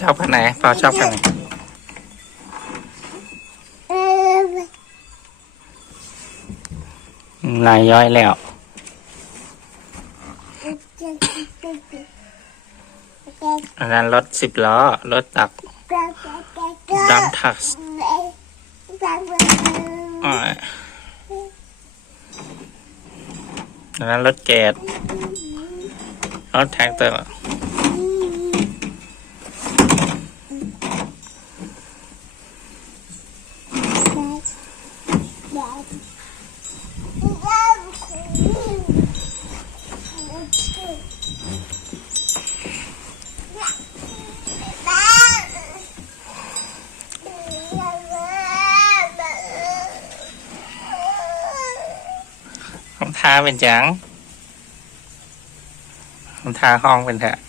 ชอบคันไหนพอชอบคันไหนลายย้อยแล้ว อันนั้นรถสิบล้อ รถตักดัมทักอันนั้นรถเกตรถแท็กเตอร์ รองเท้าเป็นจังรองเท้าห้องเป็นแท้